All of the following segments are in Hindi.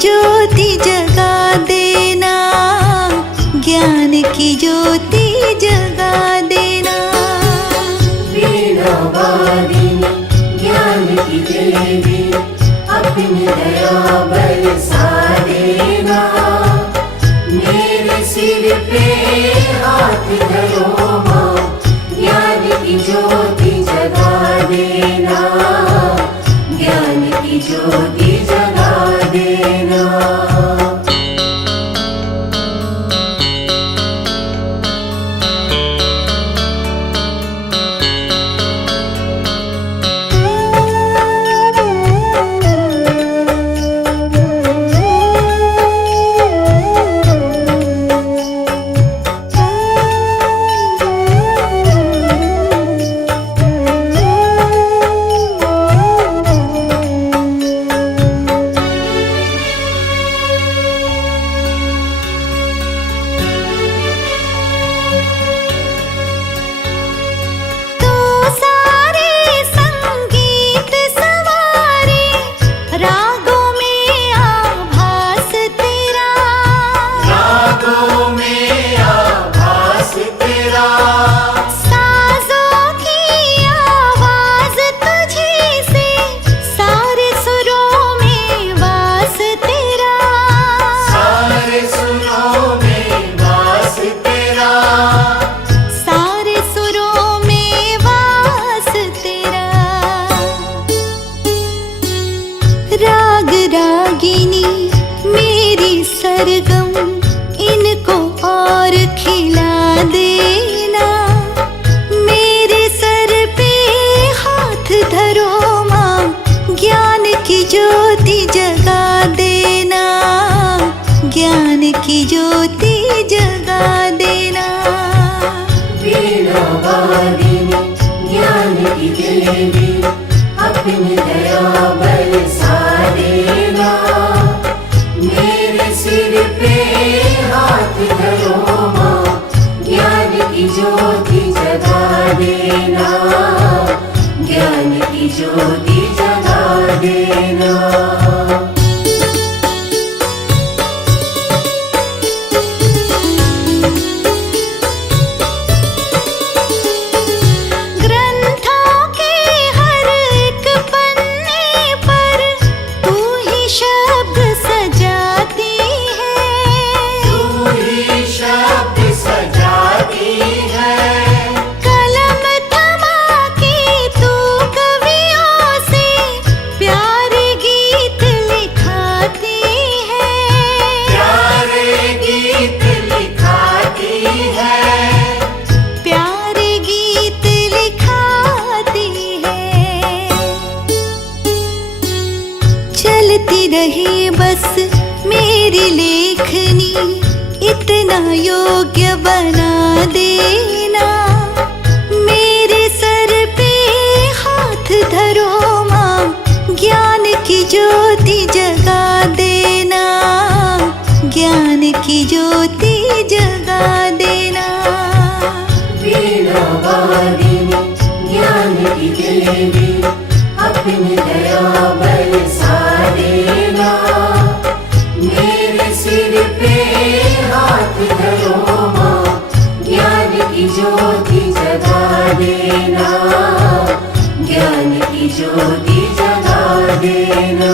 ज्योति जगा देना, ज्ञान की ज्योति जगा देना। वीणा वादिनी ज्ञान की देवी, अपनी दया बरसा देना। मेरे सिर पे हाथ धरो माँ, ज्ञान की ज्योति जगा देना, ज्ञान की ज्योति जगा देना। राग रागिनी मेरी सरगम, इनको और खिला देना। मेरे सर पे हाथ धरो माँ, ज्ञान की ज्योति जगा देना, ज्ञान की ज्योति जगा देना। वीणा वादिनी ज्ञान की देवी, अपनी दया बरसा देना। मेरे सिर पे हाथ धरो माँ, ज्ञान की ज्योति जगा देना, ज्ञान की ज्योति जगा देना। रहे बस मेरी लेखनी, इतना योग्य बना देना। मेरे सर पे हाथ धरो माँ, ज्ञान की ज्योति जगा देना, ज्ञान की ज्योति जगा देना। वीणा वादिनी ज्ञान की देवी, अपनी दया बरसा देना। मेरे सिर पे हाथ धरो माँ, ज्ञान की ज्योति जगा देना, ज्ञान की ज्योति जगा देना।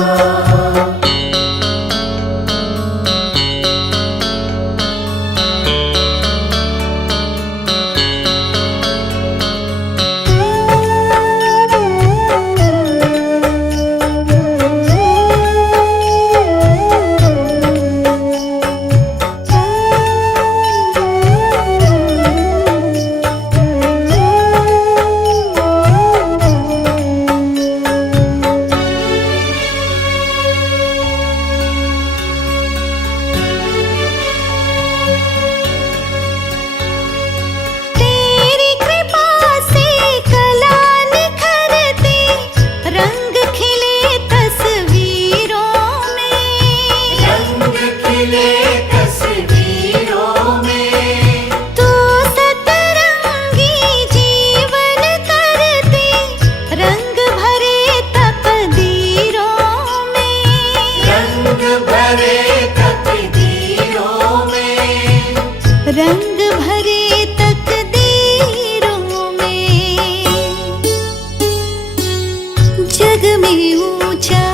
जग में ऊंचा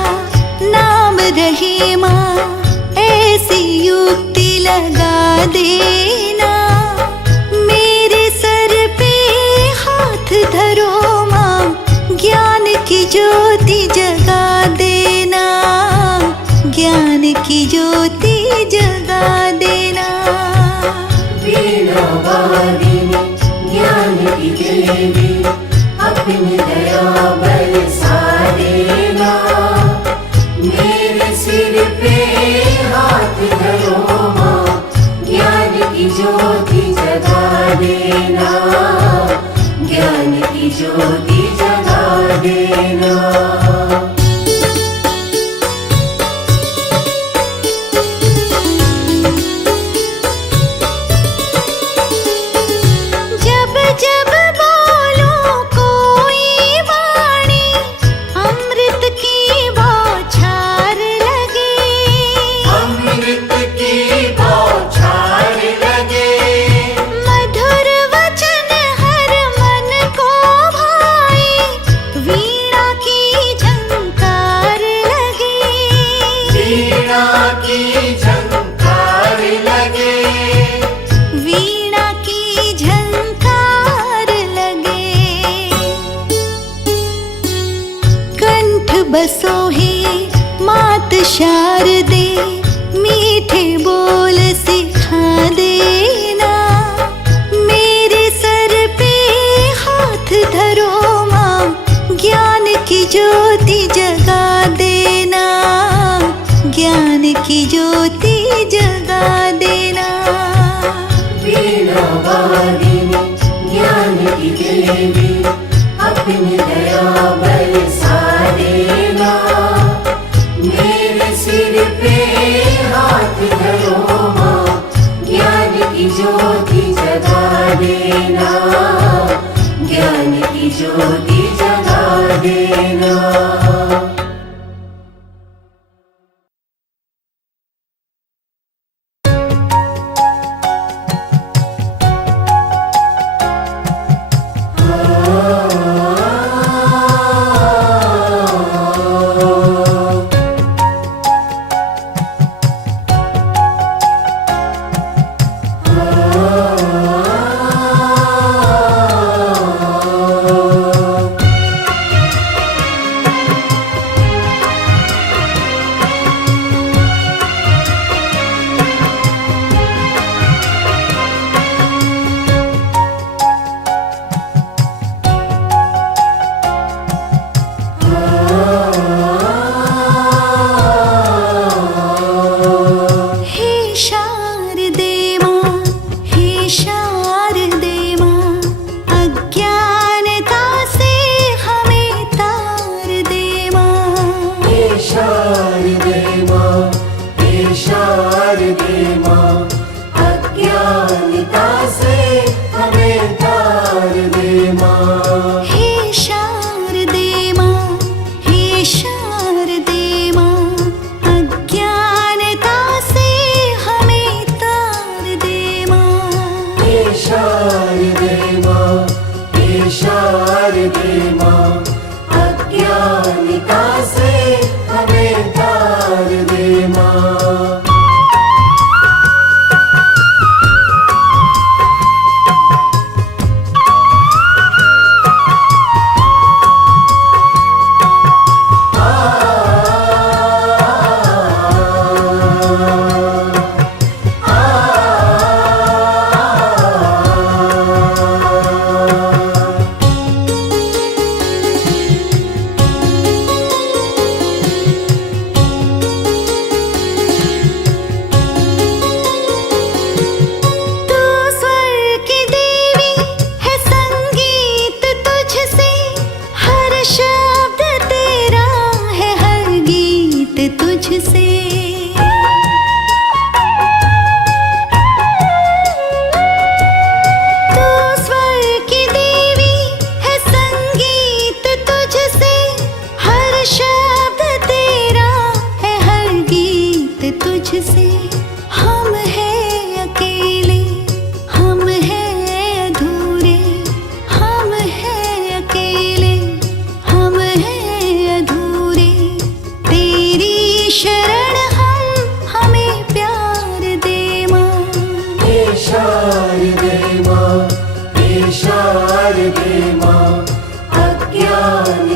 नाम रहे माँ, ऐसी युक्ति लगा देना। मेरे सर पे हाथ धरो माँ, ज्ञान की ज्योति जगा देना, ज्ञान की ज्योति जगा देना। वीणा वादिनी ज्ञान की देवी, अपनी दया बरसा देना। मेरे सिर पे हाथ धरो माँ, ज्ञान की ज्योति जगा देना, ज्ञान की ज्योति जगा देना। जब जब बोलो कोई वाणी, अमृत की बौछार लगे, अमृत की बौछार लगे। मधुर वचन हर मन को भाए, वीणा की झंकार लगे, वीणा की झंकार लगे। वीणा की झंकार लगे। कंठ बसो है मात शारदे, मीठे बोल सिखा देना। मेरे सर पे हाथ धरो माँ, ज्ञान की ज्योति जगा देना, ज्ञान की ज्योति जगा देना। वीणा वादिनी ज्ञान की देवी, अपनी दया बरसा देना। मेरे सिर पे हाथ धरो माँ, ज्ञान की ज्योति जगा देना, ज्ञान की ज्योति जगा देना।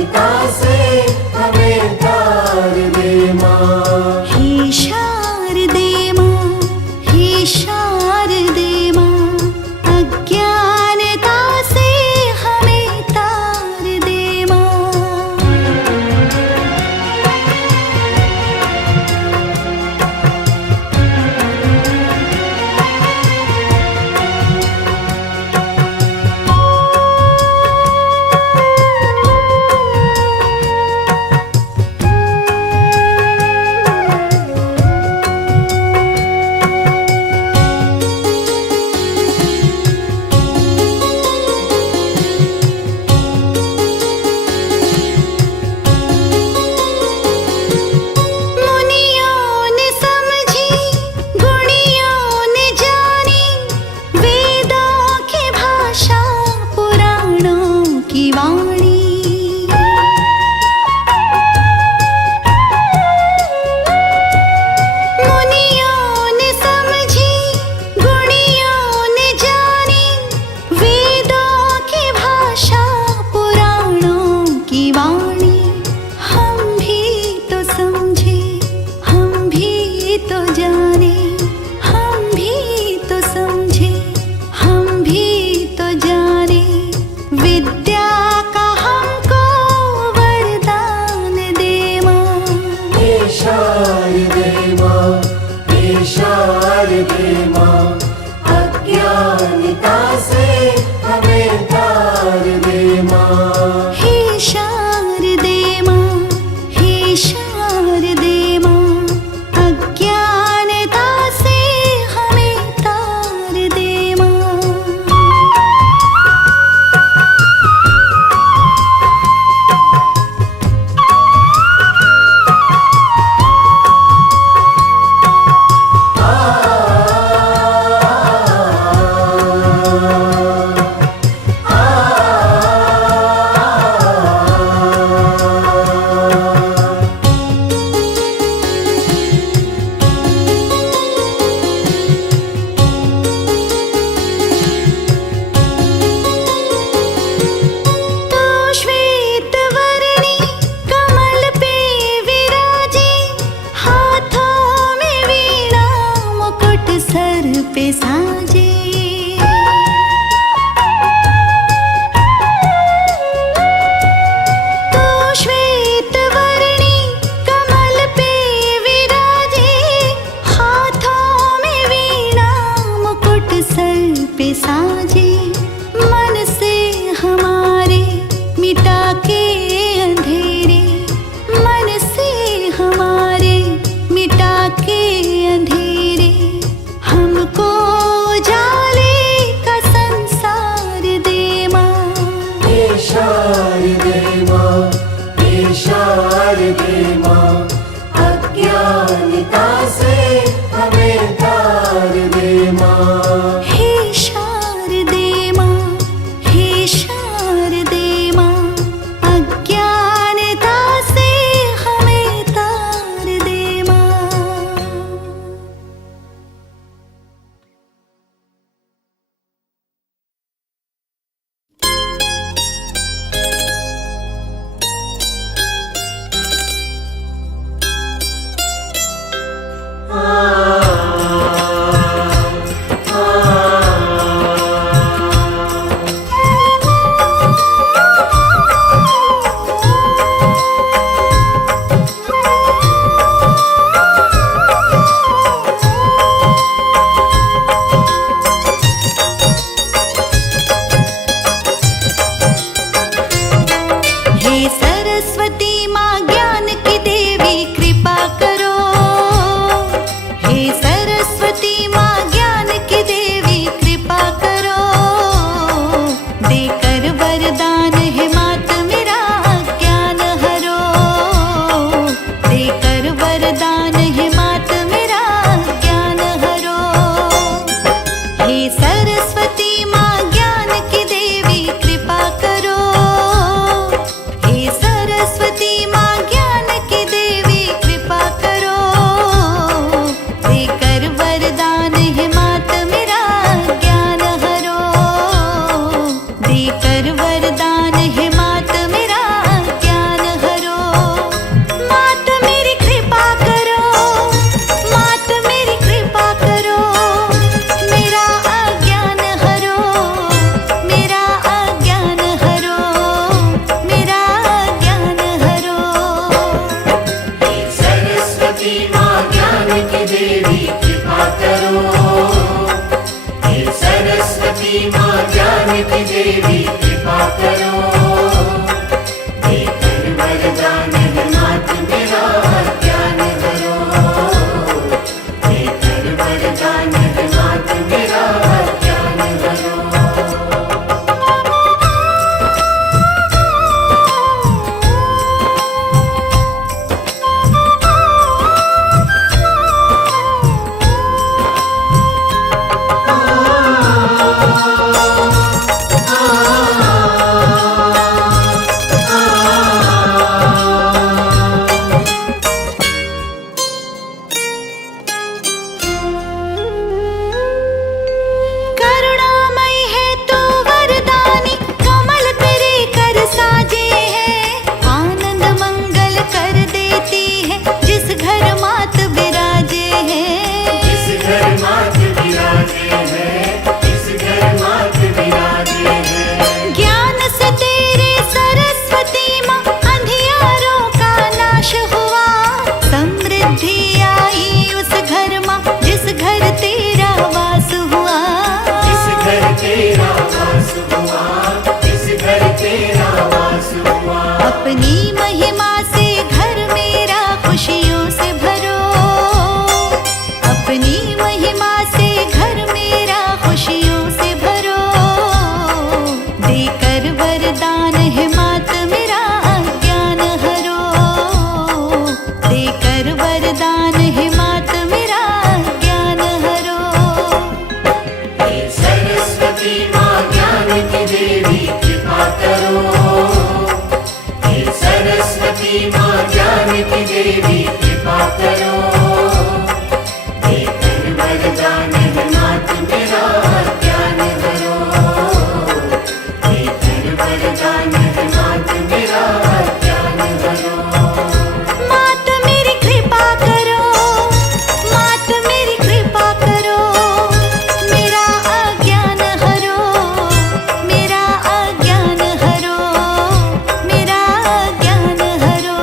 अज्ञानता से हमें तार दे माँ। हे शारदे माँ, हे शारदे माँ, अज्ञानता से हमें तार दे माँ। सरस्वती माँ ज्ञान की देवी कृपा करो, देकर वरदान है मात मेरा ज्ञान भरो, देकर वरदान है मात मेरा ज्ञान भरो। मात मेरी कृपा करो, मात मेरी कृपा करो, मेरा अज्ञान हरो, मेरा अज्ञान हरो, मेरा अज्ञान हरो।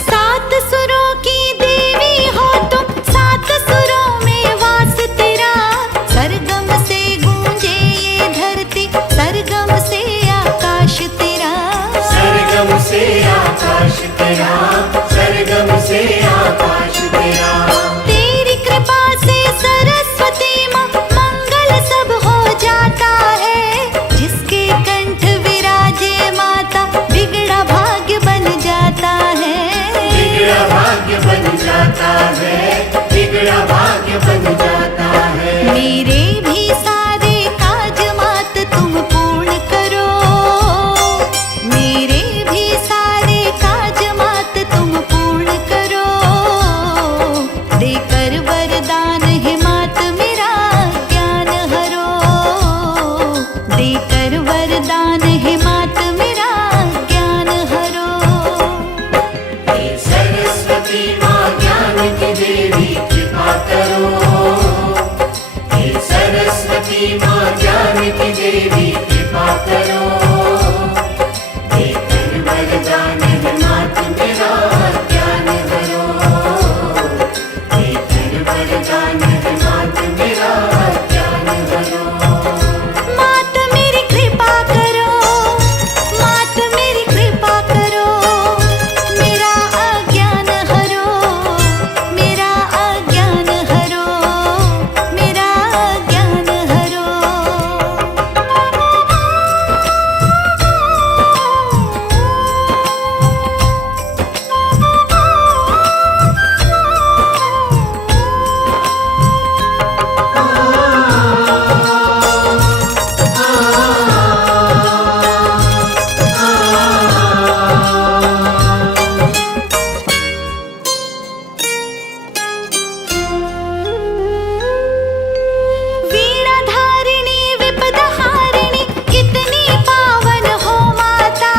सात सुरों की देवी हो तुम, सात सुरों में वास तेरा, सरगम से गूंजे ये धरती, सरगम से आकाश तेरा, सरगम से आकाश तेरा, सरगम से आकाश तेरा। तेरी कृपा से सरस्वती माँ मंगल सब हो जाता है, जिसके कंठ विराजे माता बिगड़ा भाग्य बन जाता है, बिगड़ा भाग्य बन जाता है, बिगड़ा भाग्य बन जाता है। मेरे भी सारे काज मात तुम पूर्ण करो, मेरे भी सारे काज मात तुम पूर्ण करो, देकर वरदान है मात मेरा ज्ञान हरो, देकर वरदान है मात मेरा ज्ञान हरो। हे सरस्वती माँ ज्ञान की देवी कृपा करो, हे सरस्वती माँ ज्ञान की देवी कृपा करो, देकर वरदान है मात मेरा ज्ञान भरो, देकर वरदान है मात मेरा ज्ञान भरो। मात मेरी कृपा करो, मात मेरी कृपा करो, मेरा अज्ञान हरो, मेरा अज्ञान हरो, मेरा अज्ञान हरो। वीणा धारिणी विपदा हारिणी कितनी पावन हो माता,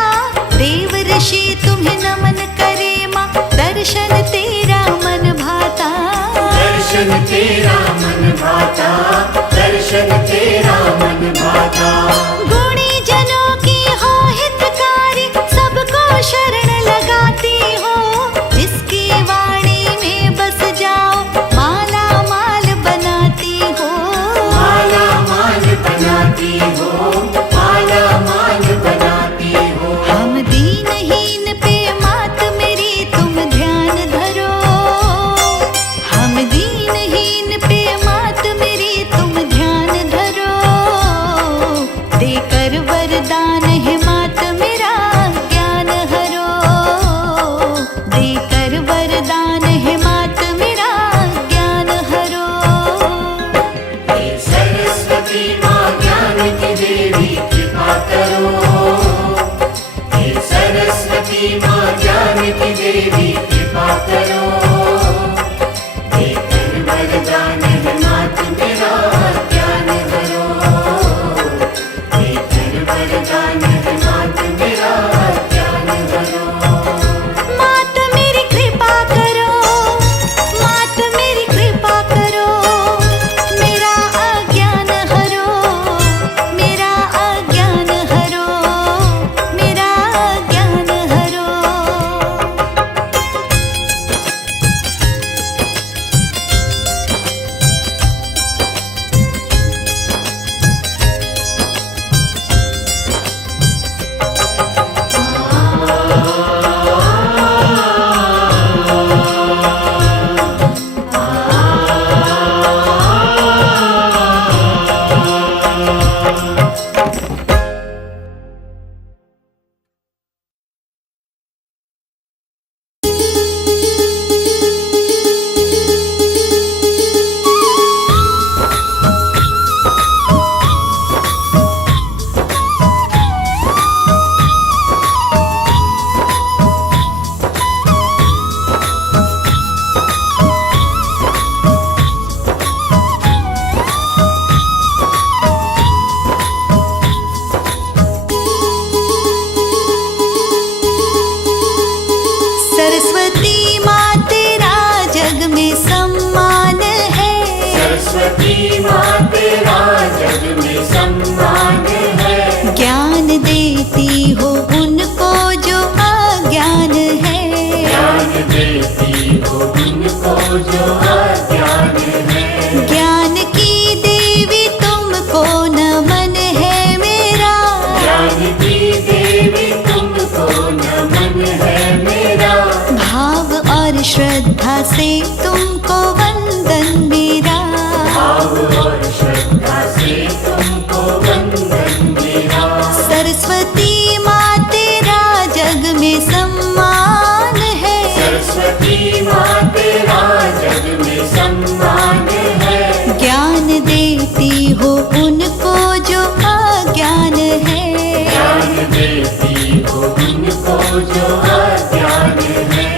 देव ऋषि तुम्हें नमन करे माँ, दर्शन तेरा मन भाता, दर्शन तेरा मन भाता, दर्शन तेरा मन भाता। गुणी जनों की हो हितकारी, सबको शरण लगाती हो, जिसकी वाणी में बस जाओ माला माल बनाती हो, माला माल बनाती हो, माला माल बनाती हो। हम दीनहीन पे मात मेरी तुम ध्यान धरो, हम दीनहीन पे मात मेरी तुम ध्यान धरो, सरस्वती माँ तेरा जग में सम्मान है। ज्ञान देती हो उनको जो अज्ञान है। ज्ञान देती हो उनको जो अज्ञान है। ज्ञान की देवी तुमको नमन है मेरा। ज्ञान की देवी तुमको नमन है मेरा। भाव और श्रद्धा से तुमको वंदन मेरा। भाव और श्रद्धा से तुमको वंदन मेरा। सरस्वती माँ तेरा जग में सम्मान है। सरस्वती माँ तेरा जग में सम्मान है। ज्ञान देती हो उनको जो अज्ञान है। ज्ञान देती हो उनको जो अज्ञान है।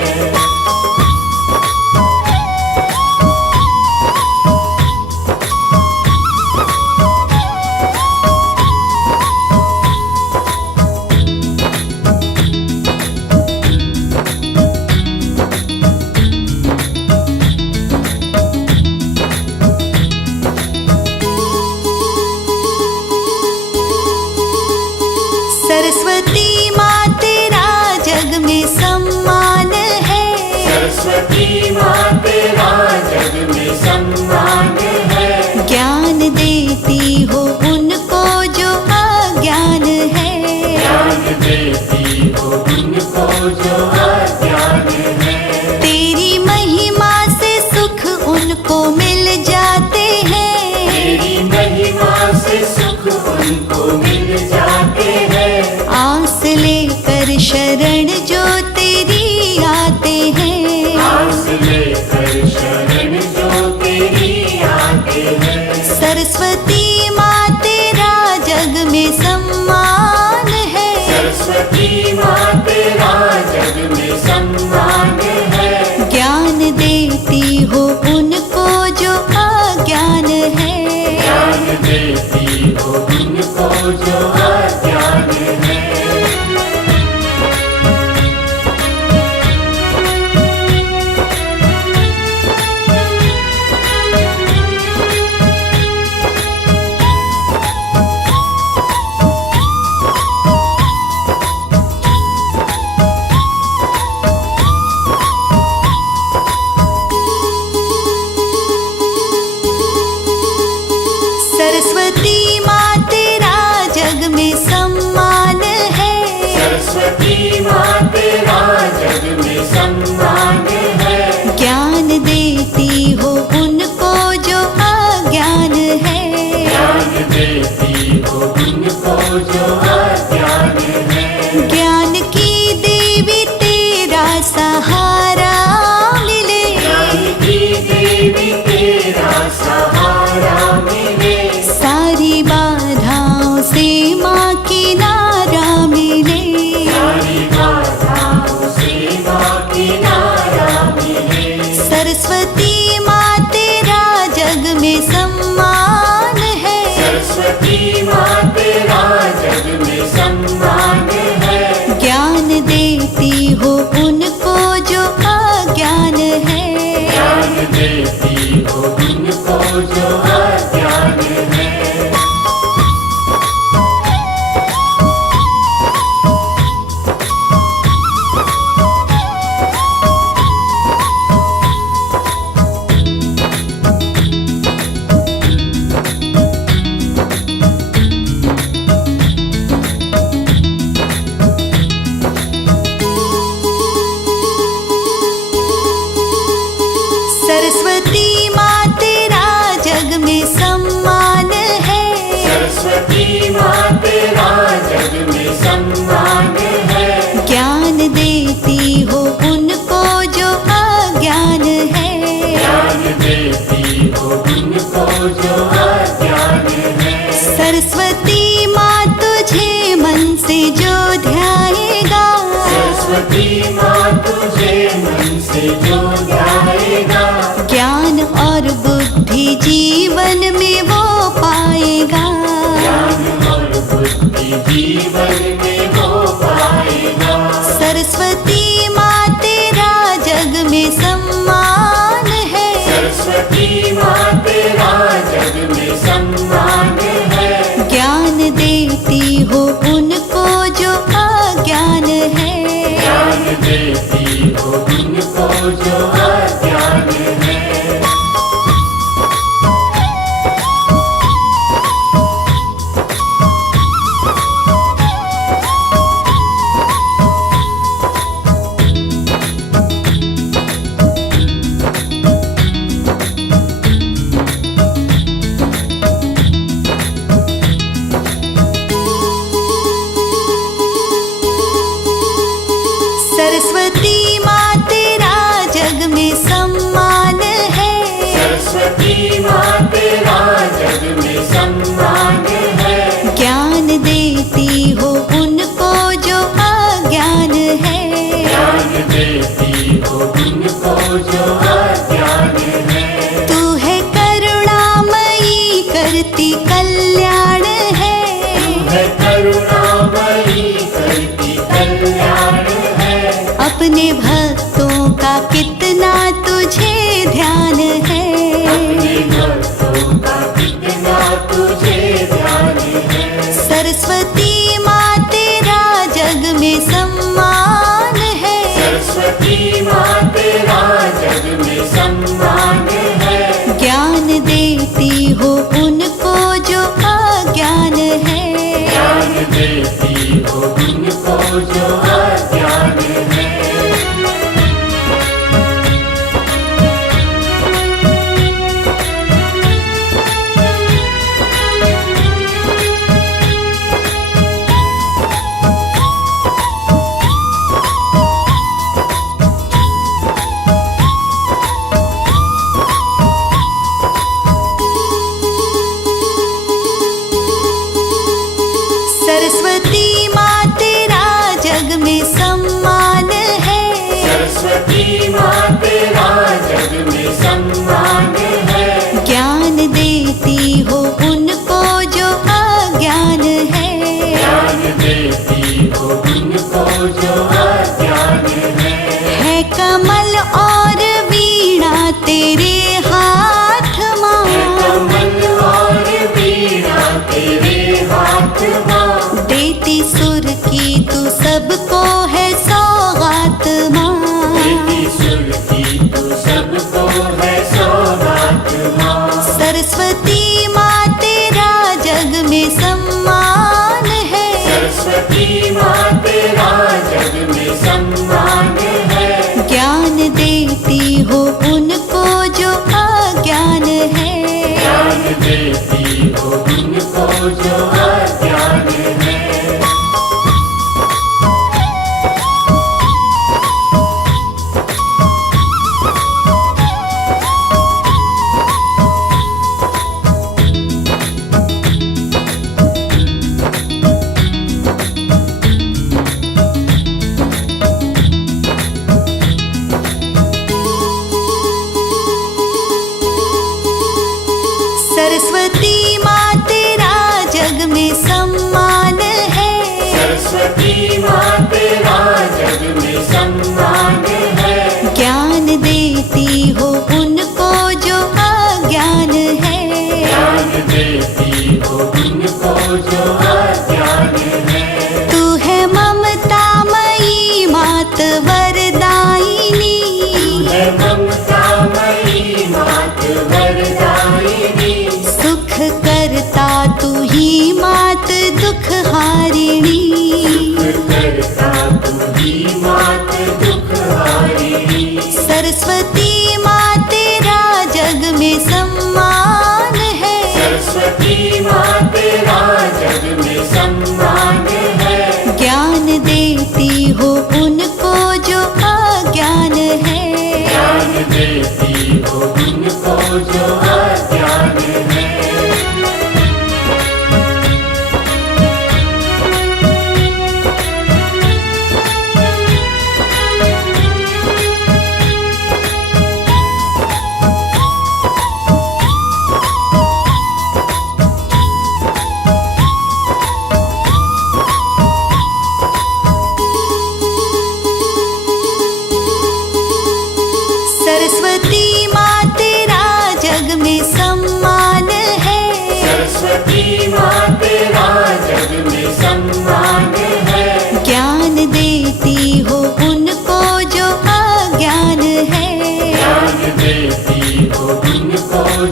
सरस्वती माँ तेरा जग में सम्मान है। सरस्वती माँ तेरा जग में सम्मान है। ज्ञान देती हो उनको जो अज्ञान है। ज्ञान देती हो उनको जो अज्ञान है। तेरी महिमा से सुख उनको मिल जाते हैं। तेरी महिमा से सुख उनको मिल जाते हैं। आस लेकर शरण जो तेरी आते हैं। आस लेकर शरण जो तेरी आते हैं। सरस्वती माँ तेरा जग में सम्मान है। सरस्वती माँ तेरा जग में सम्मान है। ज्ञान देती हो उनको जो अज्ञान है। ज्ञान देती हो उनको जो अज्ञान है। सरस्वती माँ तेरा जग में सम्मान है। सरस्वती माँ तेरा जग में सम्मान है। ज्ञान देती हो उनको जो अज्ञान है। ज्ञान देती हो उनको जो अज्ञान है। ज्ञान की देवी तेरा सहारा मिले। ज्ञान की देवी तेरा सहारा मिले। सारी बाधाओं से माँ किनारा मिले। सारी बाधाओं से माँ किनारा मिले। सरस्वती 'सरस्वती माँ तेरा जग में सम्मान है'। 'सरस्वती सरस्वती माँ तेरा जग में सम्मान है। ज्ञान देती हो उनको जो अज्ञान है। ज्ञान देती हो उनको जो अज्ञान है। सरस्वती माँ तेरा जग में सम्मान है। सरस्वती माँ तेरा जग में सम्मान है। ज्ञान देती हो उनको जो अज्ञान है। ज्ञान देती हो उनको जो अज्ञान है। तू है करुणामयी करती कल्याण है। है करुणामयी करती कल्याण है। अपने भक्तों का कितना तुझे ध्यान है। अपने भक्तों का कितना तुझे ध्यान है। सरस्वती माँ तेरा जग में सम्मान है। सरस्वती माँ तेरा जग में सम्मान है। ज्ञान देती हो उनको जो अज्ञान है। ज्ञान देती हो उनको जो अज्ञान है। सरस्वती माँ तेरा जग में सम्मान है। सरस्वती माँ तेरा जग में सम्मान है। ज्ञान देती हो उनको जो अज्ञान है। ज्ञान देती हो उनको जो अज्ञान है। कमल और वीणा तेरे हाथ माँ। कमल और वीणा तेरे हाथ माँ। देती सुर की तू सबको है सौगात माँ। देती सुर की तू सबको है सौगात माँ। सरस्वती माँ तेरा जग में सम्मान है। सरस्वती माँ तेरा जग में सम्मान है। ज्ञान देती हो उनको जो अज्ञान है। ज्ञान देती हो उनको जो अज्ञान है। सरस्वती माँ तेरा जग में सम्मान है। सरस्वती माँ तेरा जग में सम्मान है। ज्ञान देती हो उनको जो अज्ञान है। ज्ञान देती हो उनको जो अज्ञान है। तू है ममतामयी मात वरदायिनी। है ममतामयी मात वरदायिनी। सुख करता तू ही मात दुख हारिणी। करता तू ही मात दुख हारिणी। सरस्वती माँ तेरा जग में सम्मान है। सरस्वती माँ तेरा जग में सम्मान है। ज्ञान देती हो उनको जो अज्ञान है। ज्ञान देती हो उनको जो अज्ञान है।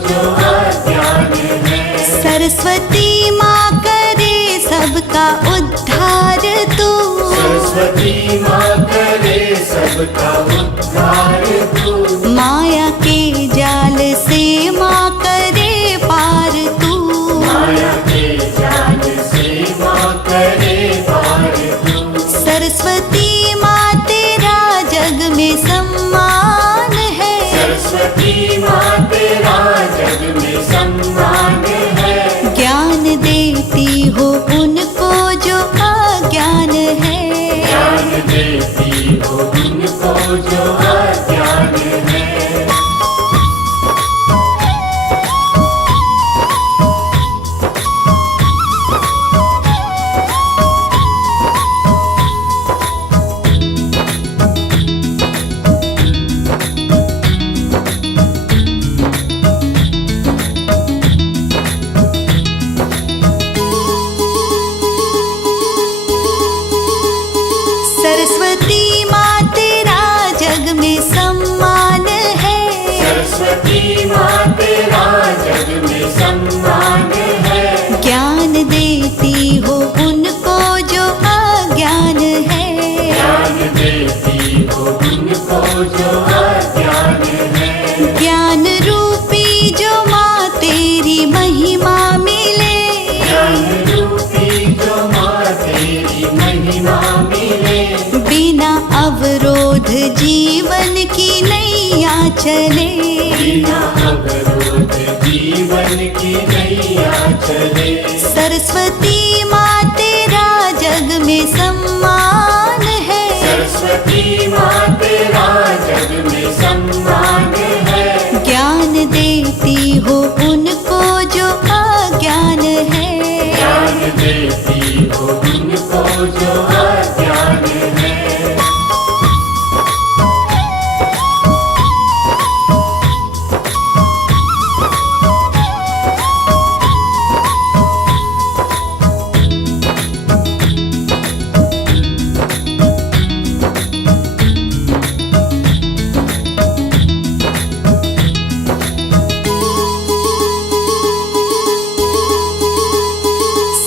जो अज्ञान है। सरस्वती माँ करे सबका उद्धार तू, सरस्वती माँ करे सबका उद्धार तू। माया के जाल से माँ करे पार तू, माया के जाल से माँ करे पार तू। सरस्वती माँ तेरा जग में सम्मान है, सरस्वती माँ तेरा जग में सम्मान है। ज्ञान देती हो उनको जो अज्ञान है, ज्ञान देती हो उनको जो अज्ञान है। सरस्वती माँ तेरा जग में सम्मान है, सरस्वती माँ तेरा जग में सम्मान है। ज्ञान देती हो उनको जो अज्ञान है, ज्ञान देती हो उनको जो अज्ञान है। ज्ञान रूपी जो माँ तेरी महिमा मिले, ज्ञान रूपी जो माँ तेरी महिमा मिले। बिना अवरोध जीवन की नैया चले, बिना अवरोध जीवन की नैया चले। सरस्वती माँ तेरा जग में सम्मान है, सरस्वती माँ तेरा जग में सम्मान है। ज्ञान देती हो उनको जो अज्ञान है, ज्ञान देती हो उनको जो अज्ञान है।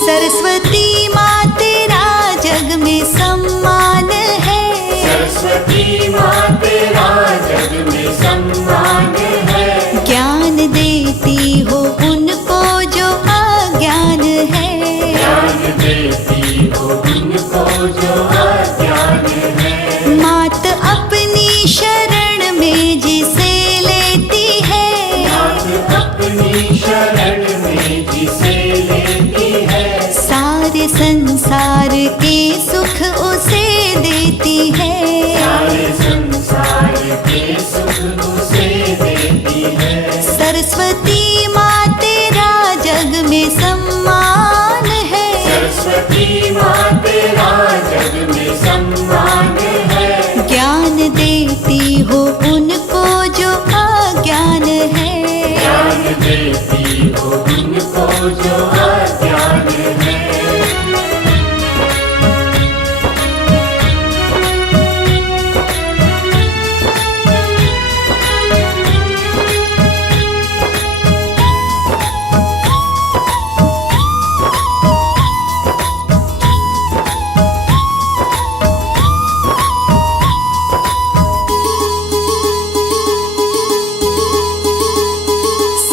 सरस्वती माँ तेरा जग में सम्मान है, सरस्वती माँ तेरा जग में सम्मान है। ज्ञान देती हो उनको जो अज्ञान है, ज्ञान देती हो उनको जो अज्ञान है। मात अपनी शरण में जिसे लेती है, मात अपनी शरण में जिसे लेती है। सारे संसार के सुख उसे देती है, सारे संसार के सुख उसे देती है। सरस्वती माँ तेरा जग में सम्मान है, सरस्वती माँ तेरा जग में सम्मान है। ज्ञान देती हो उनको जो अज्ञान है, ज्ञान देती हो उनको जो अज्ञान है।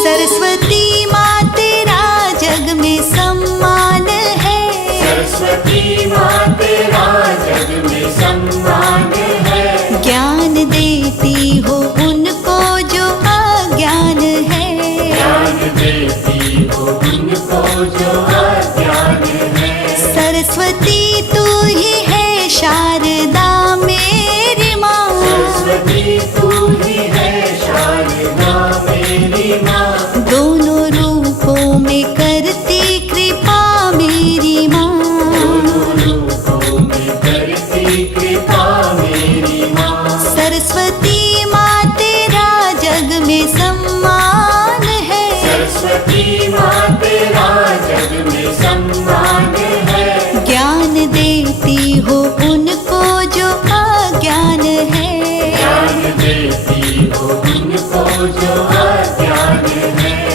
सरस्वती माँ तेरा जग में सम्मान है, सरस्वती माँ तेरा जग में सम्मान है। ज्ञान देती हो उनको जो अज्ञान है, ज्ञान देती हो उनको जो अज्ञान है। सरस्वती तू ही है शारदा मेरी माँ, सरस्वती तू ही है शारदा मेरी माँ। दोनों रूपों में करती कृपा मेरी माँ, दोनों रूपों में करती कृपा मेरी माँ। सरस्वती माँ तेरा जग में सम्मान है, सरस्वती माँ तेरा जग में सम्मान है। ज्ञान देती हो उनको जो अज्ञान है, ज्ञान देती हो उनको जो अज्ञान है।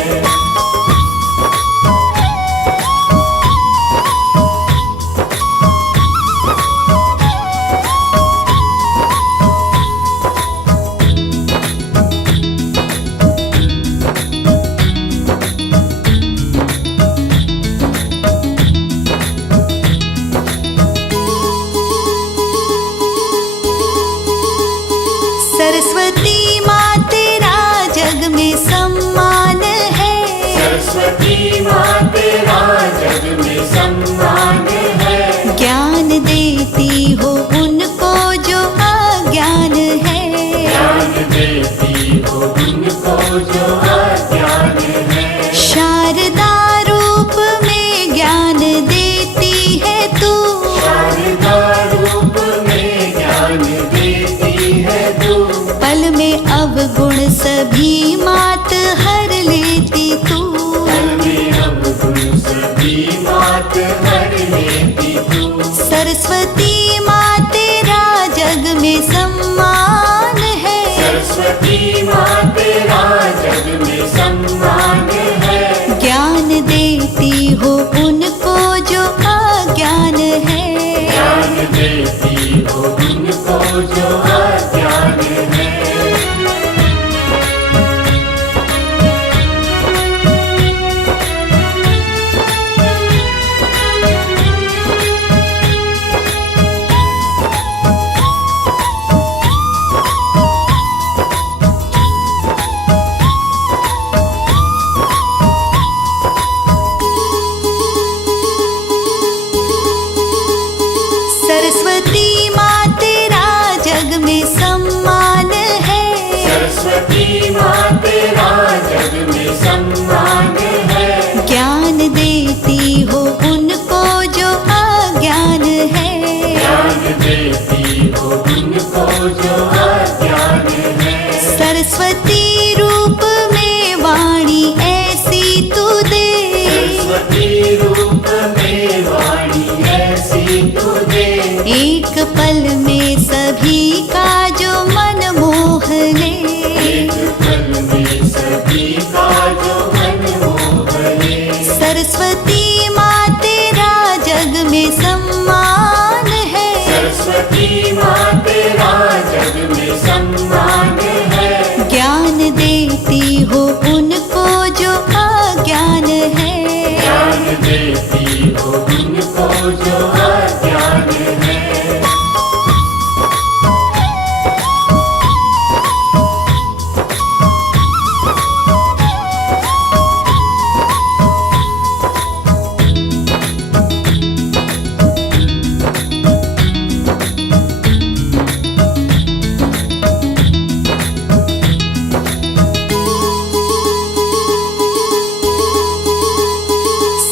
सरस्वती माँ तेरा जग में सम्मान है। ज्ञान देती हो उनको जो अज्ञान है। ज्ञान देती हो उनको जो अज्ञान है। शारदा रूप में ज्ञान देती है तू। शारदा रूप में ज्ञान देती है तू। पल में अवगुण सभी मात हर लेती तू। पल में अवगुण सभी मात हर लेती तू। सरस्वती माँ तेरा जग में सम्मान है। सरस्वती माँ तेरा जग में सम्मान है। ज्ञान देती हो उनको जो अज्ञान है। ज्ञान देती हो उनको जो अज्ञान है। सरस्वती माँ तेरा जग में सम्मान है। सरस्वती माँ तेरा जग में सम्मान है। ज्ञान देती हो उनको जो अज्ञान है। ज्ञान देती हो उनको जो अज्ञान है। सरस्वती रूप में वाणी ऐसी तू दे। सरस्वती रूप में वाणी ऐसी तू दे। एक पल में सभी का जो मन मोह ले। एक पल में सभी का जो मन मोह ले। सरस्वती माँ तेरा जग में सम्मान है। सरस्वती माँ तेरा जग में सम्मान है। ज्ञान देती हो उनको जो अज्ञान है। ज्ञान देती हो उनको जो अज्ञान है।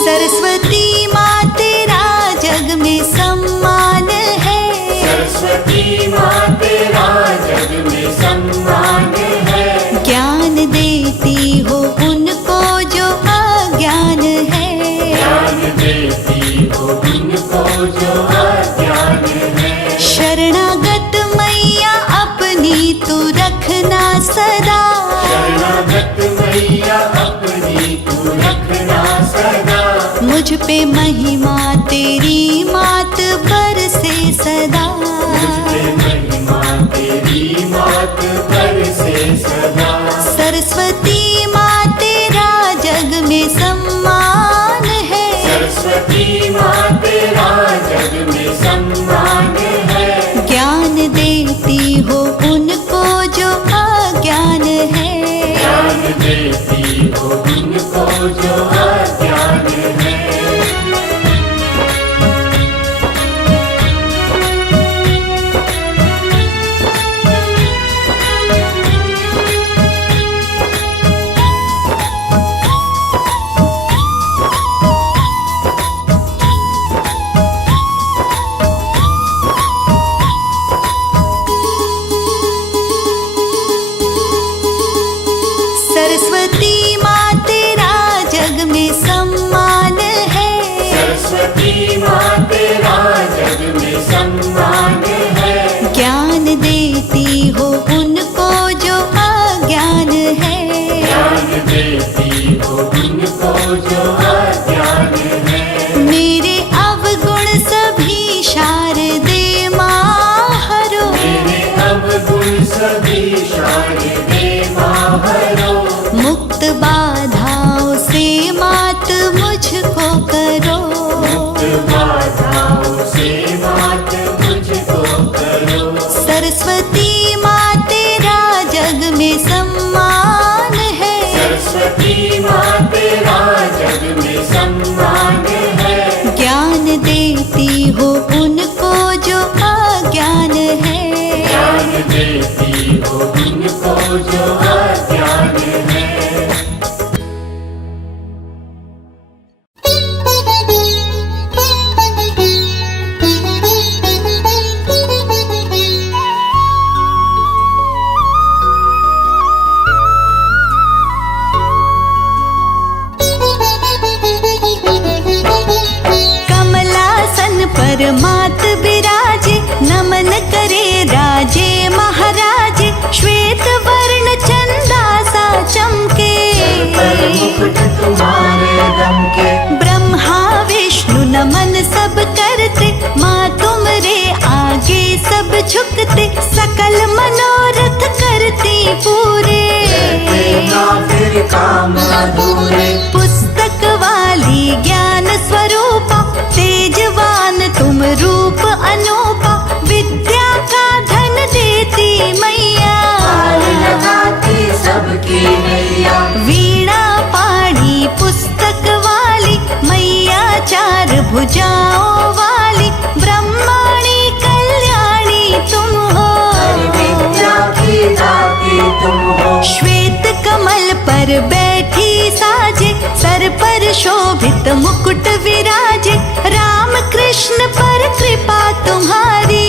सरस्वती माँ तेरा जग में सम्मान है। सरस्वती माँ तेरा जग में सम्मान है। ज्ञान देती हो उनको जो अज्ञान है। ज्ञान देती हो उनको जो अज्ञान है। शरणागत मैया अपनी तू रखना सदा। शरणागत मैया अपनी तू रखना सदा। मुझ पे महिमा तेरी मात बरसे सदा। मुझपे महिमा तेरी मात बरसे सदा। सरस्वती माँ तेरा जग में सम्मान है। सरस्वती माँ तेरा जग में सम्मान है। ज्ञान देती हो उनको जो अज्ञान है। ज्ञान देती हो उनको जो अज्ञान है। सरस्वती माँ तेरा जग पर मात बिराजे, नमन करे राजे महाराजे, श्वेत वर्ण चंदा सा चमके। पर मुकुट तुम्हारे दम के, ब्रह्मा विष्णु नमन सब करते, माँ तुमरे आगे सब झुकते, सकल मनोरथ करती पूरे। ना फिर काम अधूरे, पुस्तक वाली ज्ञान स्वरूपा, तेजवान तुम रूप अनूपा, विद्या का धन देती मैया। पार लगाती सबकी नैया, वीणा पाणी पुस्तक वाली मैया, चार भुजाओं वाली, ब्रह्माणी कल्याणी तुम हो। हर विद्या की दाती तुम हो। श्वेत कमल पर बैठी साजे, सर पर शोभित मुकुट विराजे, राम कृष्ण पर कृपा तुम्हारी।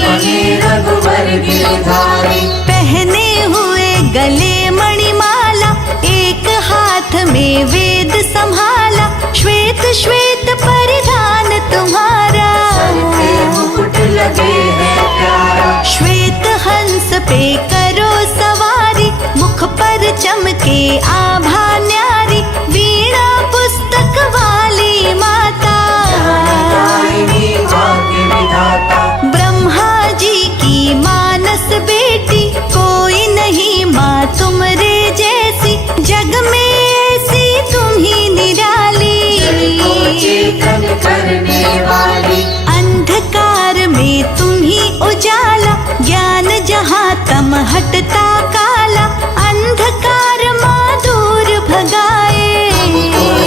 बने रघुवर गिरधारी, पहने हुए गले मणिमाला, एक हाथ में वेद संभाला, श्वेत श्वेत परिधान तुम्हारा। सर पे मुकुट लगे है प्यारा, श्वेत हंस पे करो सवारी, मुख पर चमके आभा न्यारी, वीणा पुस्तक वाली माता। दायिनी भाग्य विधाता, ब्रह्मा जी की मानस बेटी, कोई नहीं माँ तुमरे जैसी, जग में ऐसी तुम ही निराली। को चेतन करने वाली, अंधकार में तुम ही उजाला, ज्ञान जहाँ तम हटता काला, अंधकार माँ दूर भगाए।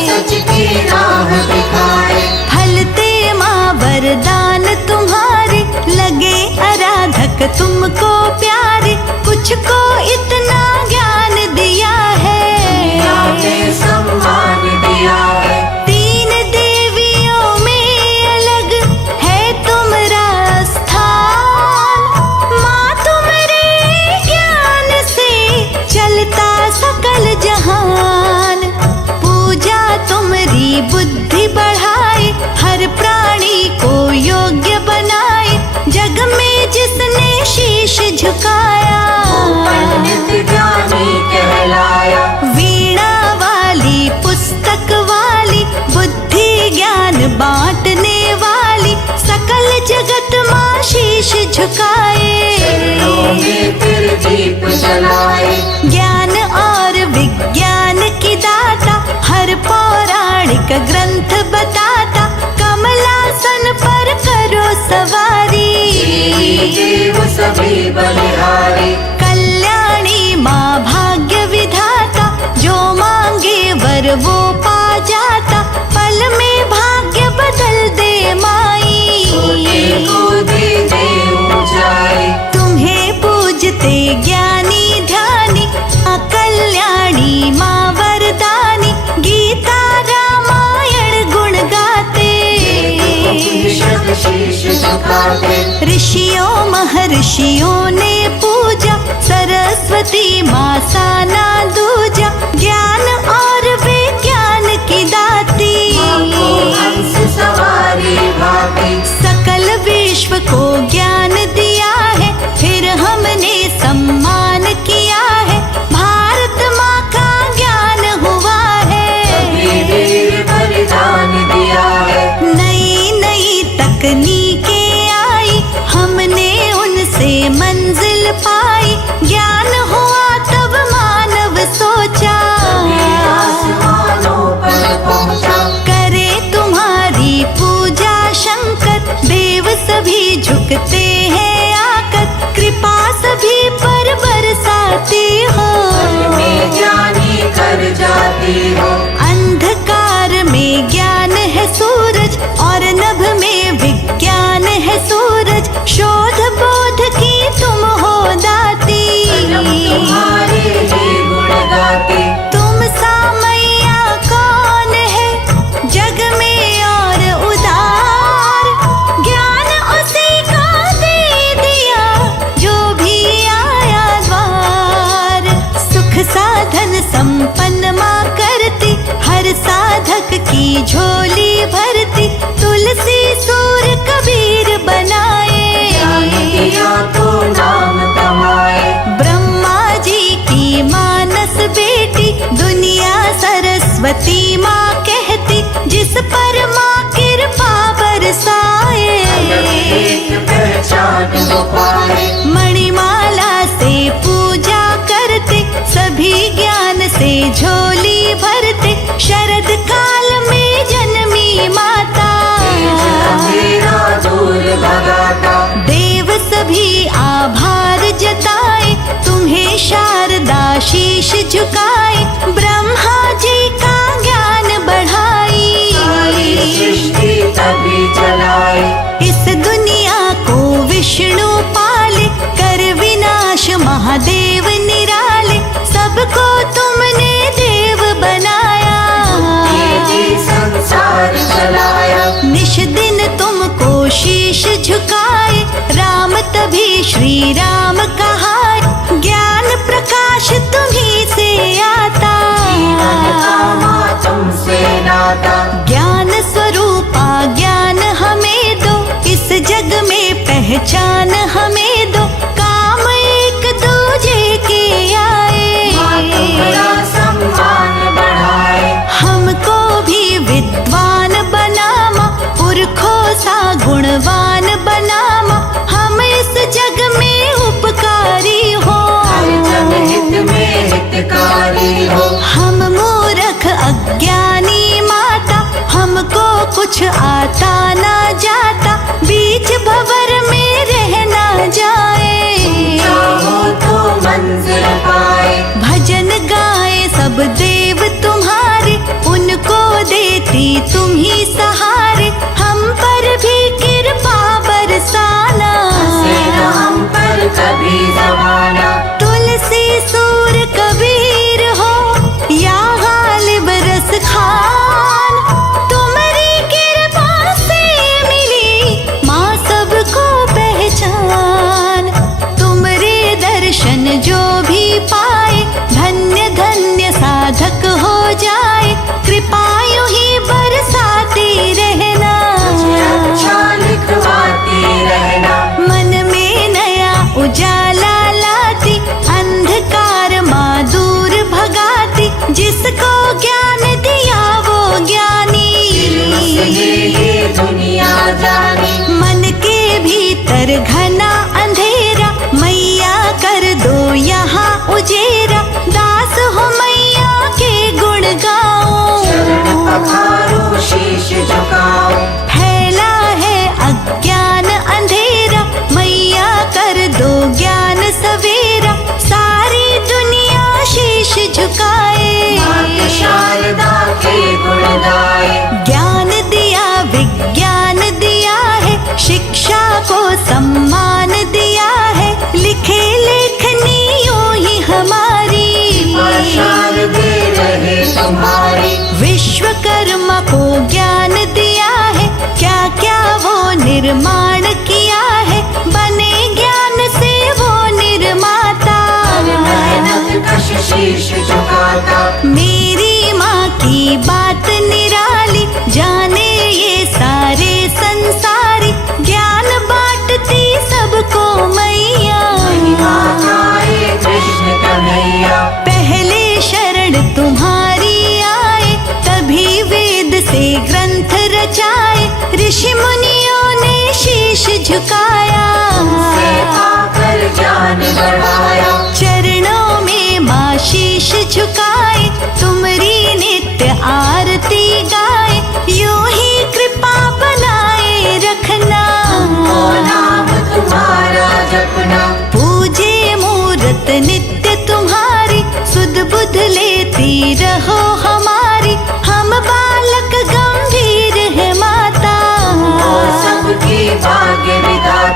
सच की राह दिखाए, फलते माँ वरदान तुम्हारे, लगे आराधक तुमको प्यारे, कुछ को इतना ज्ञान दिया है। आपने सम्मान दिया है। तीन देवियों में अलग है तुम्हारा स्थान, माँ तुम्हारे ज्ञान से चलता सकल जहान। पूजा तुम्हारी बुद्धि बढ़ाए, हर प्राणी को योग्य बनाए, जग में जिसने शीश झुकाया। पंडित ज्ञानी कहलाया, वीणा वाली पुस्तक वाली, बुद्धि ज्ञान बांटने वाली, सकल जगत माँ शीश झुकाए। चरणों में फिर दीप जलाए, ज्ञान और विज्ञान की दाता, हर पौराणिक ग्रंथ बताता, कमलासन पर करो सवारी। देव सभी बलिहारी, कल्याणी माँ भाग्य विधाता, जो मांगे वर वो पा जाता, पल में भाग्य बदल दे माई। को दे दे ऊंचाई, तुम्हें पूजते ज्ञानी ध्यानी, कल्याणी माँ वरदानी, गीता रामायण गुण गाते। उपनिषद शीश झुकाते, ऋषियों महर्षियों ने पूजा, सरस्वती माँ साना दूजा, ज्ञान और विज्ञान की दाती। हंस सवारी भाभी, सकल विश्व को ज्ञान दिया है, फिर हमने सम्मान किया है, भारत माँ का ज्ञान हुआ है। वीर बलिदान दिया है, नई नई तकनीकें आई, हमने उनसे सरस्वती माँ कहती जिस पर माँ कृपा बरसाए, पहचान हो पाए। मणिमाला से पूजा करते सभी ज्ञान से झोली भरते, शरद काल में जन्मी माता अंधेरा दूर भगाता। देव सभी आभार जताए, तुम्हें शारदा शीश झुकाए, ब्रह्मा जी का ज्ञान बढ़ाई, सृष्टि तभी चलाए। इस दुनिया को विष्णु पाले, कर विनाश महादेव निराले, सबको तुमने देव बनाया, तेजी संसार चलाया। निश दिन तुमको शीश झुकाए, राम तभी श्री राम कहाए, ज्ञान प्रकाश तुम्ही से आता, तुमसे नाता। ज्ञान स्वरूपा ज्ञान हमें दो, इस जग में पहचान हमें दो, काम एक दूजे के आए, तुम्हारा सम्मान बढ़ाए। हमको भी विद्वान बनामा, पुरखों सा गुणवान बनामा, हम इस जग में उपकारी हो, हर जनहित में हितकारी हो। हम मूर्ख अज्ञानी माता, हमको कुछ आता ना जाता, बीच भंवर में रह ना जाए, चाहो तो मंजिल पाए। भजन गाए सब देव तुम्हारे, उनको देती तुम ही सहारे, हम पर भी कृपा बरसाना, सेना हम पर कभी जमाना। तुलसी सूर कबीर हो या गालिब रस खान, तुम्हारी कृपा से मिली माँ सबको पहचान, तुमरे दर्शन जो भी पाए, धन्य धन्य साधक हो जाए, कृपा यूं ही बरसाती रहना, अच्छा लिखवाती रहना। मन में नया उजाला लाती, अंधकार माँ दूर भगाती, जिसको ज्ञान दिया वो ज्ञानी, ये दुनिया जाने। मन के भीतर घना अंधेरा, मैया कर दो यहाँ उजेरा, दास हो मैया के गुण गाओ, चरण पखारो शीश झुकाओ। फैला है अज्ञान अंधेरा, मैया कर दो ज्ञान सवेरा, सारी दुनिया शीश झुकाए, मात शारदा के गुण गाए। ज्ञान दिया विज्ञान दिया है, शिक्षा को सम्मान दिया है, लिखे लेखनी यूं ही हमारी, शारदे रहे तुम्हारी। विश्वकर्मा को ज्ञान दिया है, क्या क्या वो निर्माण किया है, बने ज्ञान से वो निर्माता, मेहनत कश शीश झुकाता। मेरी माँ की बात निराली, जाने ये सारे संसारी, ज्ञान बांटती सबको मैया, आए कृष्ण कन्हैया। पहले शरण तुम्हारी आए, तभी वेद से ग्रंथ रचाए, ऋषि मुनियों ने शीश झुकाया, से आकर ज्ञान बढ़ाया। चरणों में माँ शीश झुकाए, तुमरी नित्य आरती गाए, यूं ही कृपा बनाए रखना, नाम तुम्हारा जपना। पूजे मूरत नित्य तुम्हारी, सुध बुध लेती रहो हमारी, हम बालक गंभीर है माता, सबकी भाग्य विधाता।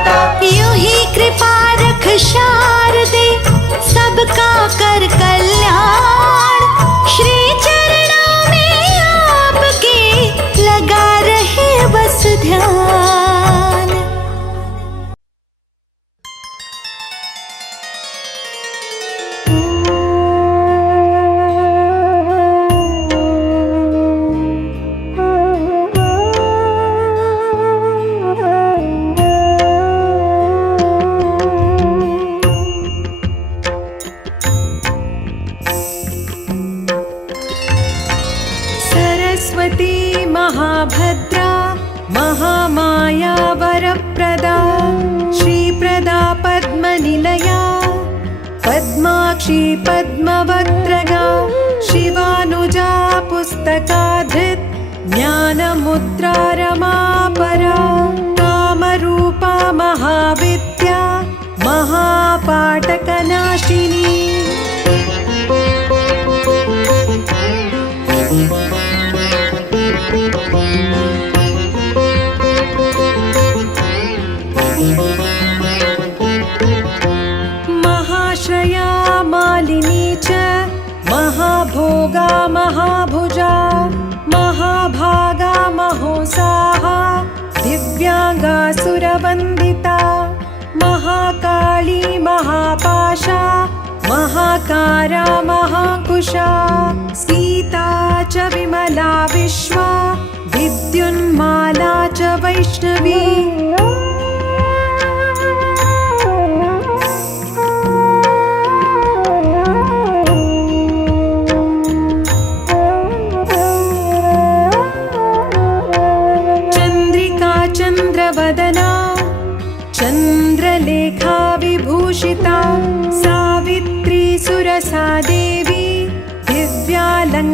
सरस्वती महाभद्रा महामाया वरप्रदा श्रीप्रदा पद्मनिलया पद्माक्षी पद्मवक्त्रगा शिवानुजा पुस्तकाधृत् ज्ञानमुद्रा रमापरा कामरूपा महाविद्या महापाटकनाशिनी महाश्रया मालिनी च महाभोगा महाभुजा महाभागा महोत्साहा दिव्यांगासुरवन्दिता महाकाली महापाशा महाकारा महाकुशा सीता च विमला विश्वा विद्युन्माला च वैष्णवी चन्द्रवदना चन्द्रलेखा विभूषिता सावित्री सुरसा देवी दिव्यालङ्कारभूषिता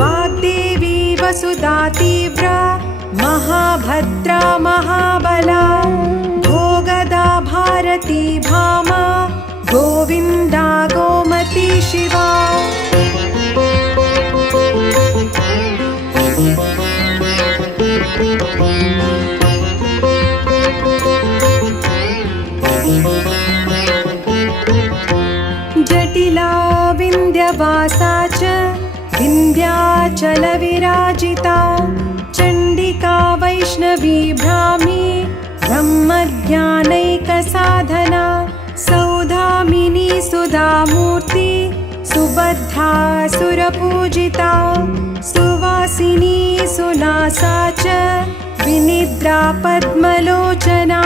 वाग्देवी वसुधा तीव्रा महाभद्रा महाबला भोगदा भारती भामा गोविन्दा गोमती शिवा जटिला विन्ध्यवासा च विन्ध्याचलविराजिता चण्डिका वैष्णवी ब्राह्मी ब्रह्मज्ञानैकसाधना सौधामिनी सुधामूर्ति सुभद्रा सुरपूजिता सुवासिनी सुनासा च विनिद्रा पद्मलोचना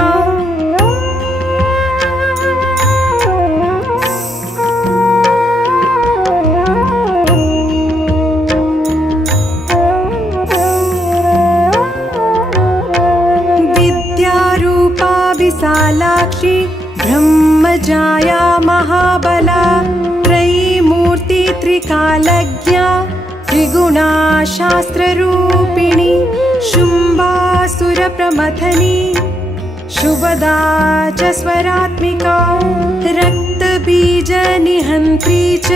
विद्यारूपा विशालाक्षी ब्रह्मजाया महाबला त्रयीमूर्ति त्रिकालज्ञा त्रिगुणा शास्त्ररूपिणी शुम्भासुरप्रमथनी शुभदा च स्वरात्मिका रक्तबीजनिहन्त्री च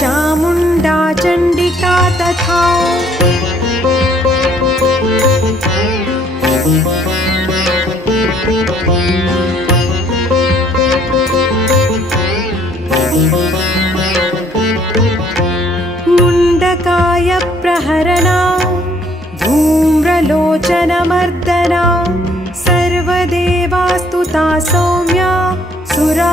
चामुण्डा चण्डिका तथा मुण्डकाय प्रहरणा धूम्रलोचनमर्दना सर्वदेवास्तुता सौम्या सुरासुरनमस्कृता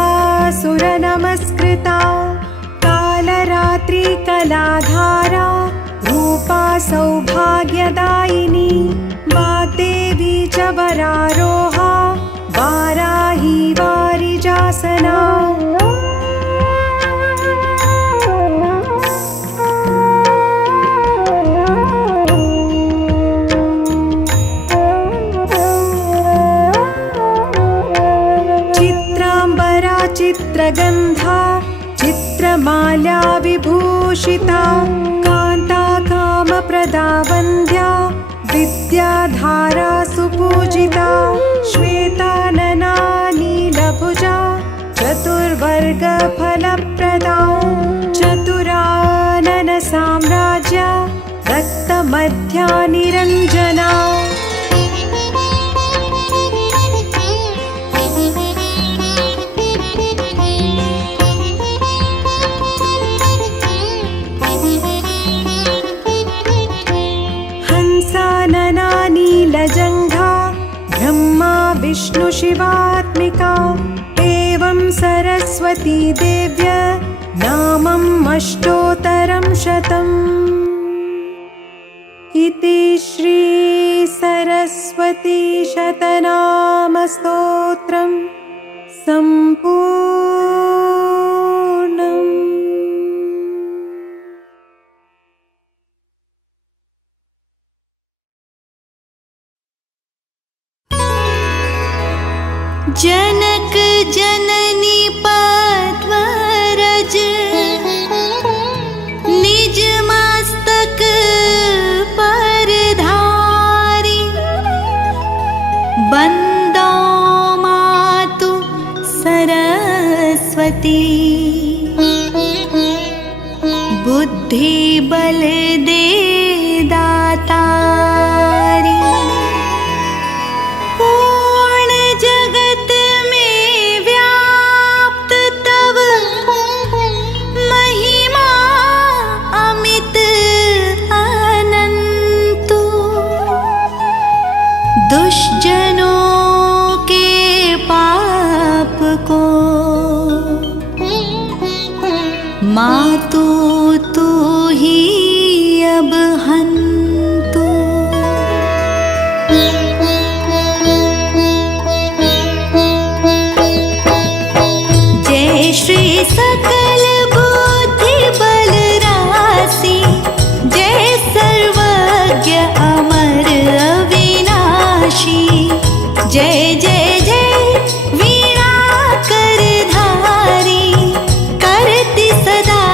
कालरात्रि कलाधारा रूपा सौभाग्यदायिनी वाग्देवी च वरारोहा वाराही वारिजासना चित्राम्बरा चित्रगन्धा चित्रमाल्या विभूषिता कान्ता कामप्रदा वन्द्या विद्याधारा सुपूजिता श्वेतानना नीलभुजा चतुर्वर्गफलप्रदा चतुरानन साम्राज्या रक्तमध्या निरञ्जना हंसानना नीलजङ्घा ब्रह्मा विष्णु शिवात्मिका एवं सरस्वती देव्य नामम् अष्टोत्तरं शतम् इति श्री सरस्वती शतनामस्तोत्रं सम्पूर्णम्। जनक जननी पद्मरज निज मस्तक पर धारी बंदो मातु सरस्वती बुद्धि बल दे दातारी पूर्ण जगत में व्याप्त तव महिमा अमित अनंत दुष्जनों के पाप को मातु तू ही अब हंतु। जय श्री सकल बुद्धि बल राशि, जय सर्वज्ञ अमर अविनाशी, जय जय जय वीणा कर धारी, करती सदा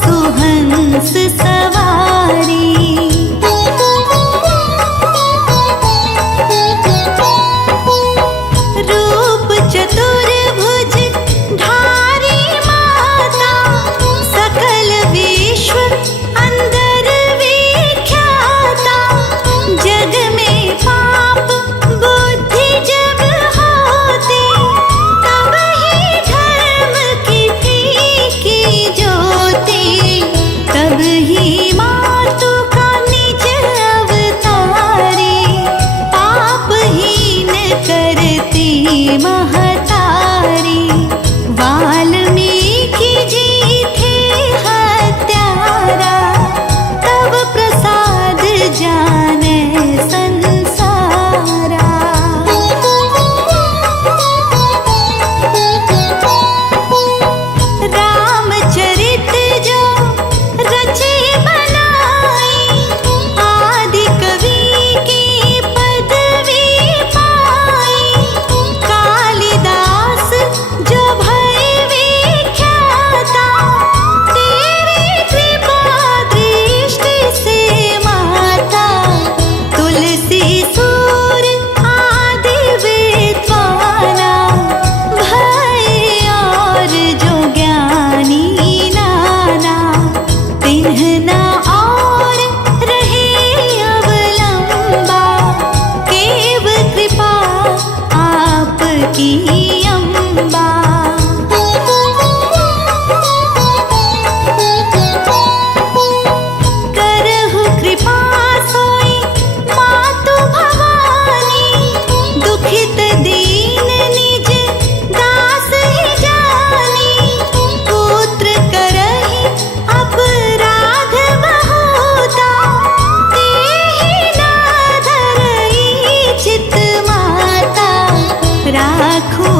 सुहंस सवारी। रूप चतुर्भुज धारी माता, सकल विश्व अंदर विख्याता, जग में पाप बुद्धि जब होती, तब ही धर्म की फीकी ज्योति, तब ही मातु का निज अवतारी, पापहीन करती महतारी। वाल्मीकि जी थे हत्यारा, तब प्रसाद जाने संसारा। रामचरित जो रचे बनाई, आदि कवि की पदवी पाई, कालिदास जो भय विख्याता, तेरी कृपा दृष्टि से माता। तुलसी सूर आदि विद्वाना, भय और जो ज्ञानी नाना, तिन्ह ना और रहे अवलंबा, केव कृपा आपकी अम्बा। करहु कृपा सोई मातु भवानी, दुखित दीन निज दास ही जानी, पुत्र करहि अपराध बहुता, तेहि ना धरई चित माता, राखो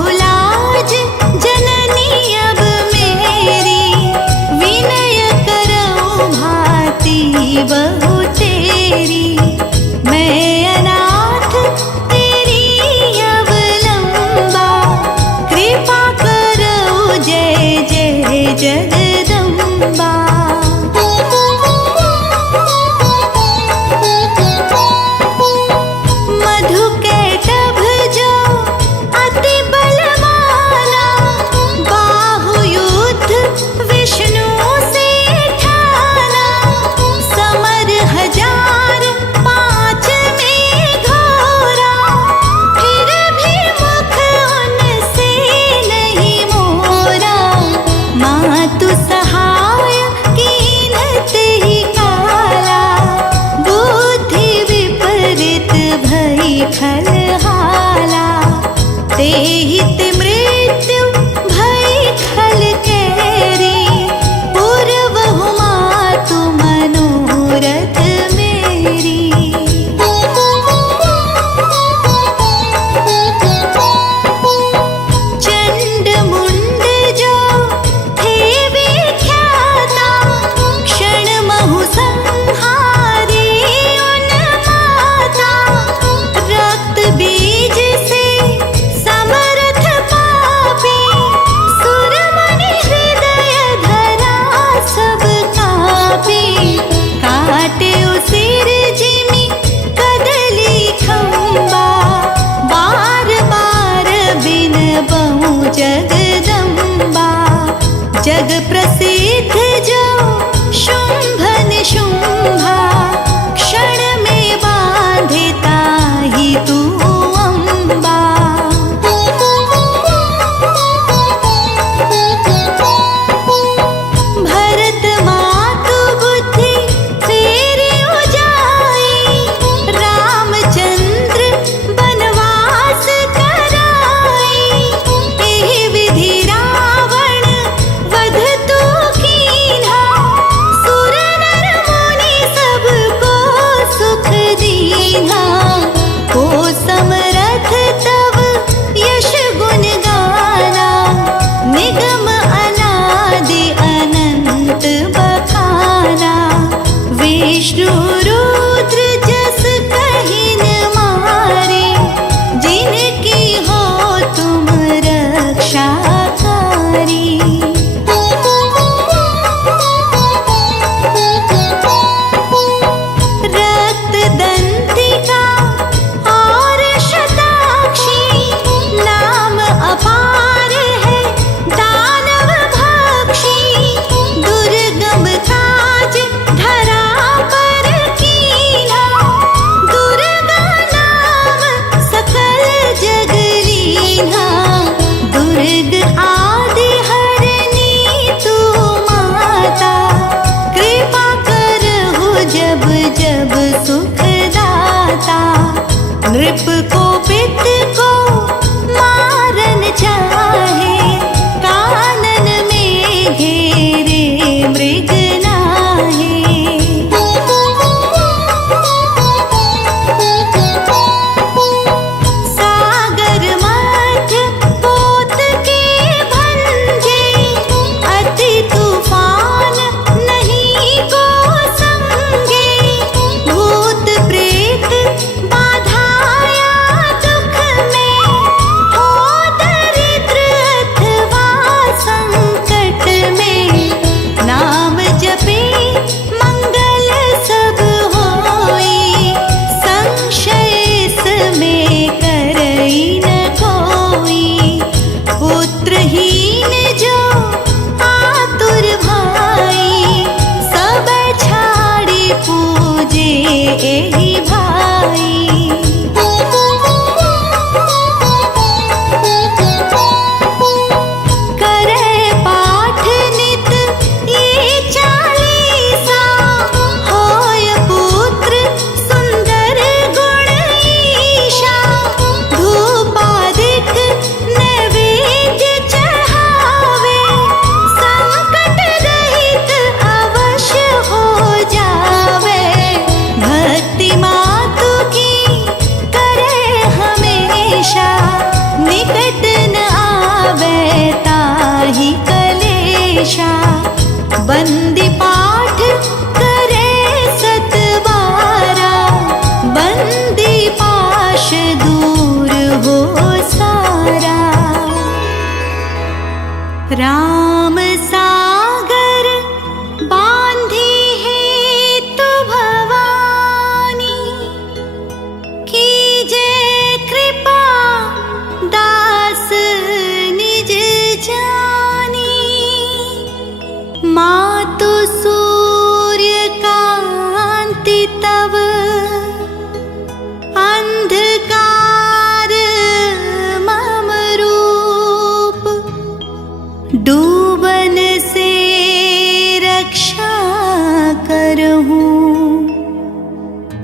करहूँ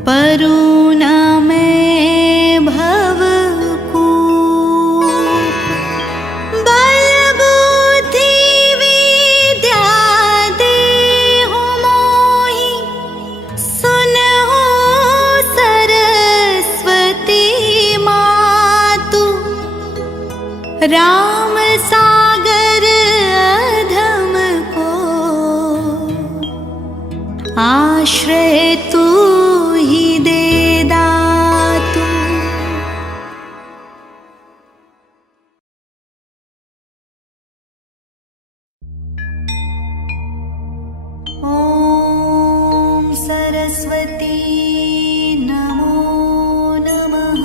परू न मैं भवकूप। बल बुद्धि विद्या देहु मोहि, सुनहु सरस्वती मातु। राम सागर अधम को आश्रय तू ही दे दातु। ओम सरस्वती नमो नमः।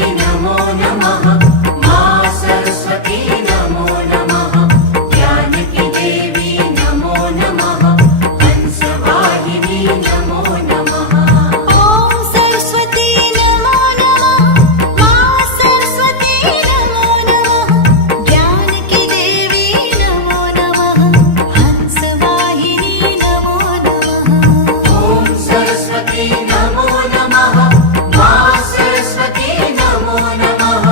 नमो नमः माँ सरस्वती नमो नमः ज्ञान की देवी नमो नमः हंसवाहिनी नमो नमः ॐ सरस्वती नमो नमः माँ सरस्वती नमो नमः ज्ञान की देवी नमो नमः हंसवाहिनी नमो नमः ॐ सरस्वती नमो नमः माँ सरस्वती नमो नमः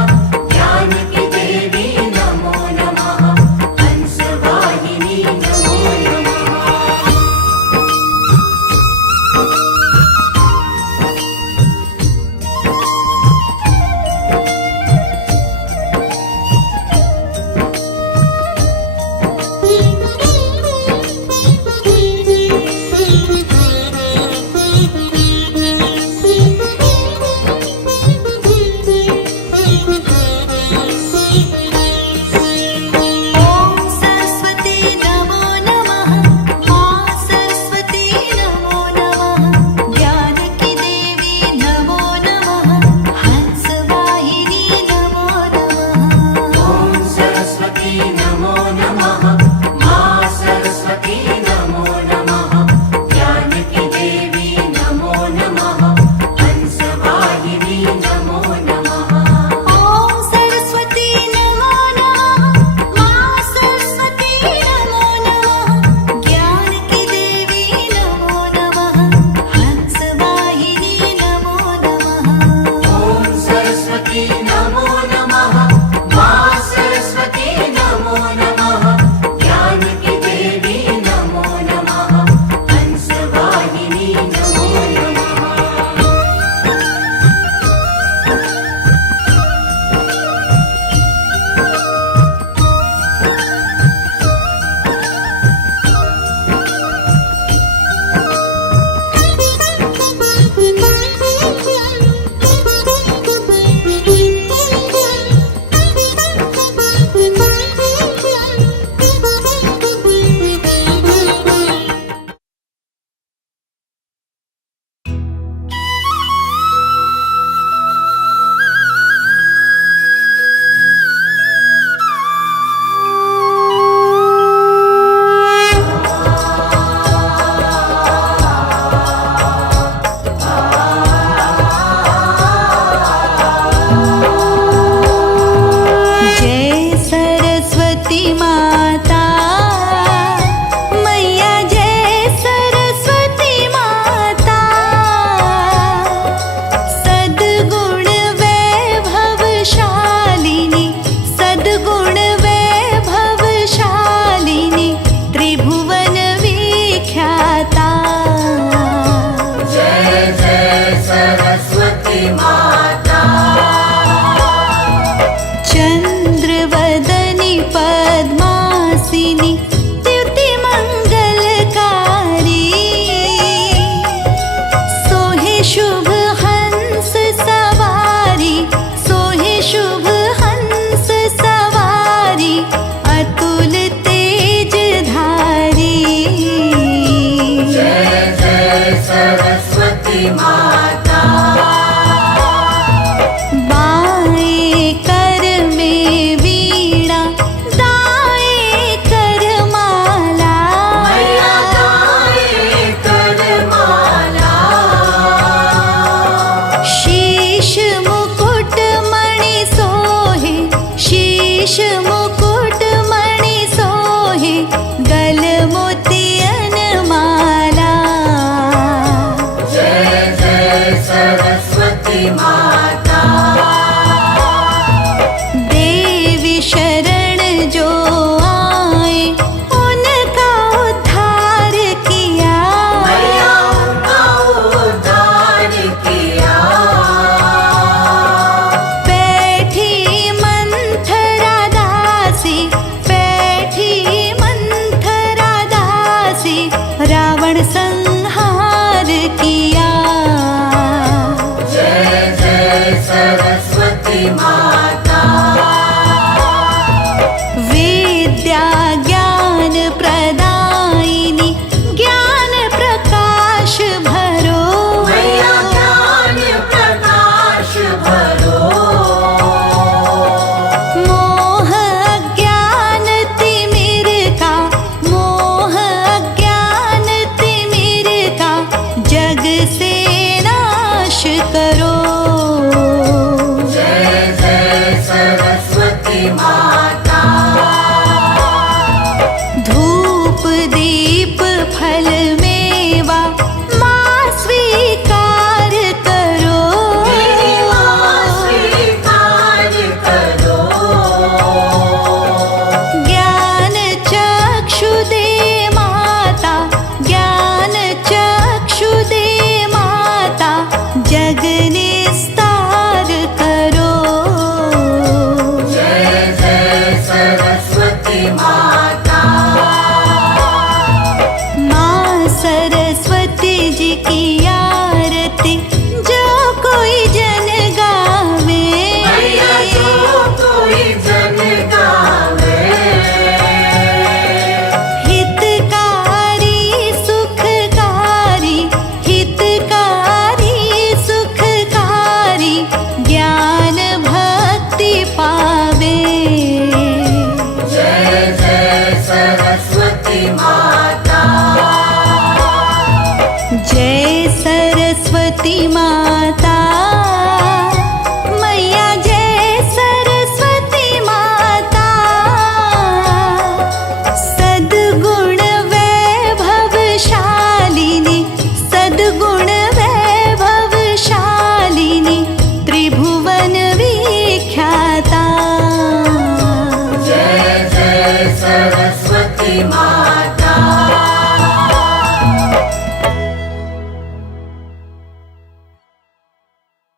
माँ